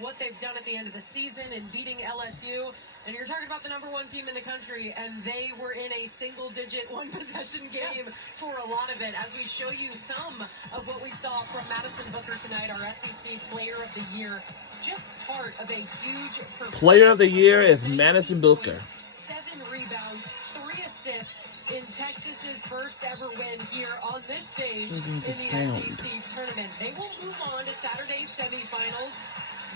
what they've done at the end of the season and beating LSU. And you're talking about the #1 team in the country, and they were in a single-digit one-possession game for a lot of it. As we show you some of what we saw from Madison Booker tonight, our SEC Player of the Year, just part of a huge Player of the Year is Madison Booker. 7 rebounds, 3 assists in Texas's first ever win here on this stage in the SEC tournament. They will move on to Saturday's semifinals.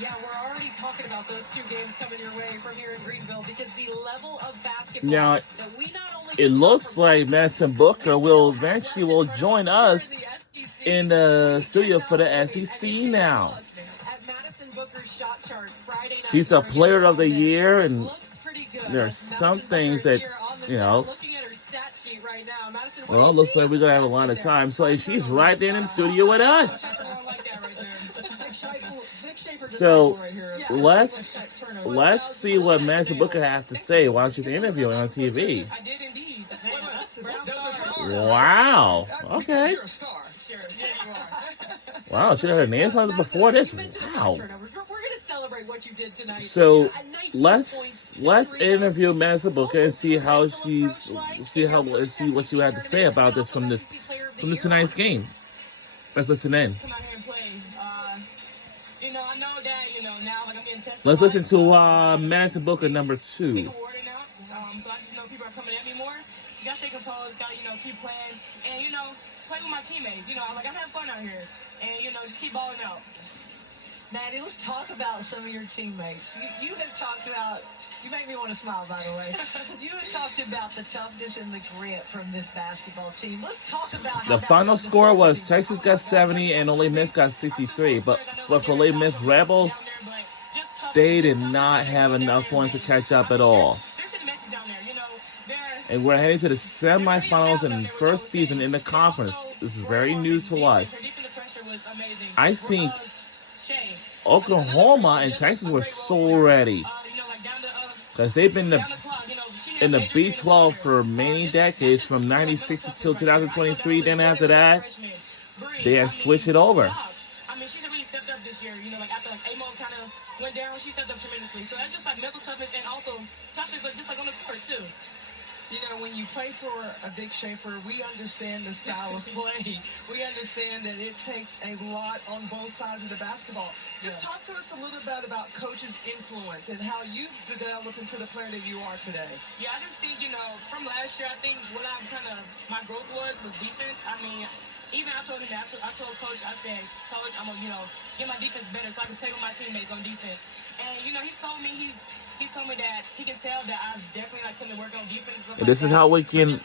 Yeah, we're already talking about those 2 games coming your way from here in Greenville because the level of basketball now, that we not only it looks like Madison Booker will eventually join us in the studio for the SEC now. At Madison Booker's shot chart Friday night. She's a Player of the Year, and there's some things that, you know, well, it looks like we're going to have a lot of time. So she's right there in the studio with us. So let's see what Madison Booker has to say while she's interviewing on TV. I did indeed. Wow. Okay. Wow, she had her names on it before this. Wow. So let's interview Madison Booker and see how what she had to say about this from tonight's game. Let's listen in. Let's listen to Madison Booker number 2. So I just know people are coming at me more. You gotta stay composed, gotta, keep playing, and, play with my teammates. I'm having fun out here, and, just keep balling out. Maddie, let's talk about some of your teammates. You have talked about, you make me want to smile, by the way. You have talked about the toughness and the grit from this basketball team. Let's talk about how the final score was Texas got 70 and Ole Miss got 63. But for Ole Miss Rebels, they did not have enough points to catch up at all. And we're heading to the semifinals in the first season in the conference. This is very new to us. I think Oklahoma and Texas were so ready because they've been in the B-12 for many decades, from 96 till 2023. Then after that, they have switched it over. I mean, she's really stepped up this year. After Amo kind of went down, she stepped up tremendously. So that's just mental toughness and also toughness, just on the court too. When you play for a Vic Schaefer, we understand the style of play. We understand that it takes a lot on both sides of the basketball. Just talk to us a little bit about Coach's influence and how you've developed into the player that you are today. Yeah, I just think, from last year, I think what my growth was defense. I mean, even I told Coach, I said, Coach, I'm going to, get my defense better so I can play with my teammates on defense. And, he's told me He's told me that he can tell that I definitely putting to work on defense. This is how we can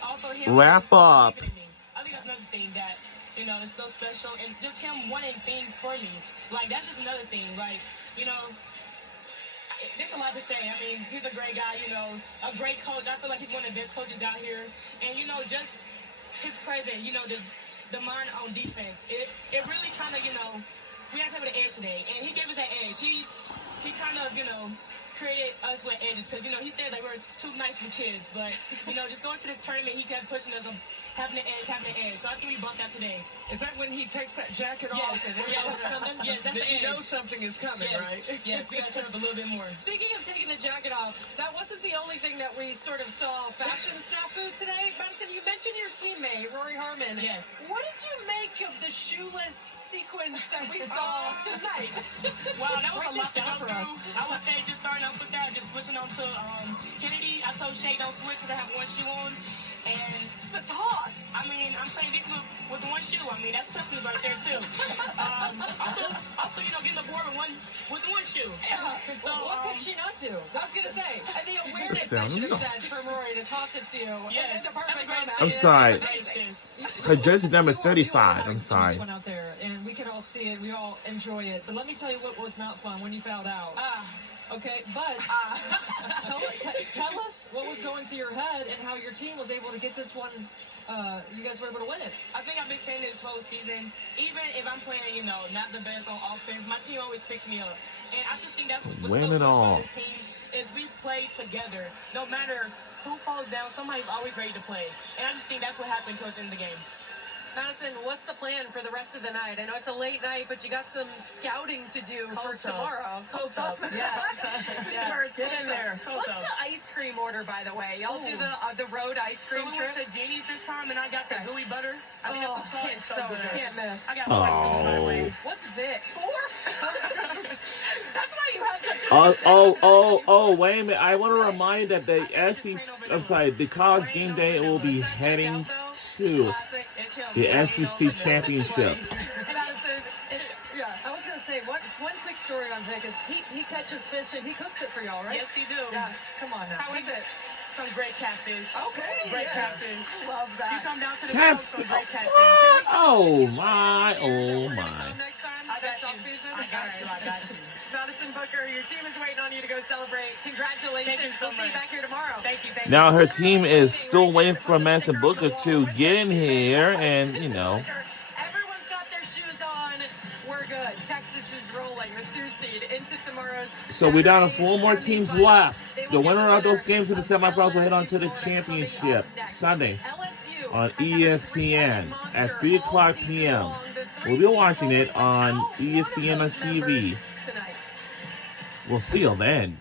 wrap up. I think that's another thing that, is so special. And just him wanting things for me. That's just another thing. There's a lot to say. I mean, he's a great guy, a great coach. I feel like he's one of the best coaches out here. And, just his presence, the mind on defense. It really kind of, we had to have an edge today. And he gave us that edge. He kind of, created us with edges because, he said we were too nice for kids. But, just going to this tournament, he kept pushing us on having the edge. So I think we bumped that today. Is that when he takes that jacket off? And yes, that's the edge. Something is coming, right? Yes, we got to turn up a little bit more. Speaking of taking the jacket off, that wasn't the only thing that we sort of saw fashion snafu today. Madison, you mentioned your teammate, Rory Harmon. Yes. What did you make of the shoeless sequence that we saw tonight? Wow, that was a lot to go through. I would say just starting off with that, just switching on to Kennedy. I told Shay don't switch because I have one shoe on. And the toss. I mean, I'm playing defense with one shoe. I mean, that's toughness right there too. Also, getting the board with one shoe. Yeah. So what could she not do? I was gonna say, and the awareness I should have said from Rory to toss it to you. Yes, I'm sorry. Her jersey number is 35. I'm sorry. Out there, and we can all see it. We all enjoy it. But let me tell you what was not fun when you fouled out. Okay, but tell us what was going through your head and how your team was able to get this one. You guys were able to win it. I think I've been saying this whole season. Even if I'm playing, not the best on offense, my team always picks me up. And I just think that's what's so special about this team is we play together. No matter who falls down, somebody's always ready to play. And I just think that's what happened to us in the game. Madison, what's the plan for the rest of the night? I know it's a late night, but you got some scouting to do for tomorrow. Cold up. Yes. Yes. Get in there. What's the ice cream order, by the way? Y'all do the road ice So cream we trip? went to Jenny's this time, and I got the gooey butter. I think Oh, that's what it's called. It's so good. can't miss. I got some ice cream by the way. What's Vic? 4? That's why you have such a Wait a minute. I want to remind you that the college game day will be heading to It's him. the SEC championship. Madison, Yeah, I was gonna say one quick story on Vic is he catches fish and he cooks it for y'all, right? Yes, he do. Yeah, come on now. how is it? Some great catfish. Okay, Great yes. catfish. Love You that. come down to the Catfish. coast, some great catfish. What? Oh my! We're gonna Oh my! come next time. I got Next you. offseason. I got you. I got you. Madison Booker, your team is waiting on you to go celebrate. Congratulations. Thank you so We'll see you much. back here tomorrow. Thank you. Thank Now you. her team is still waiting for Madison Booker to get in here, and you know. Everyone's got their shoes on. We're good. Texas is rolling the 2 seed into tomorrow's. So we're down to Saturday 4 more teams semifinal. left. They The will get winner of those winner games in the of semifinals will head on to the LSU Florida coming championship up next. Sunday LSU on has had a ESPN three-headed monster at 3 o'clock all season p.m. long. The We'll be 3 seed watching it rolling on without one of ESPN on those TV. members tonight. We'll see you then.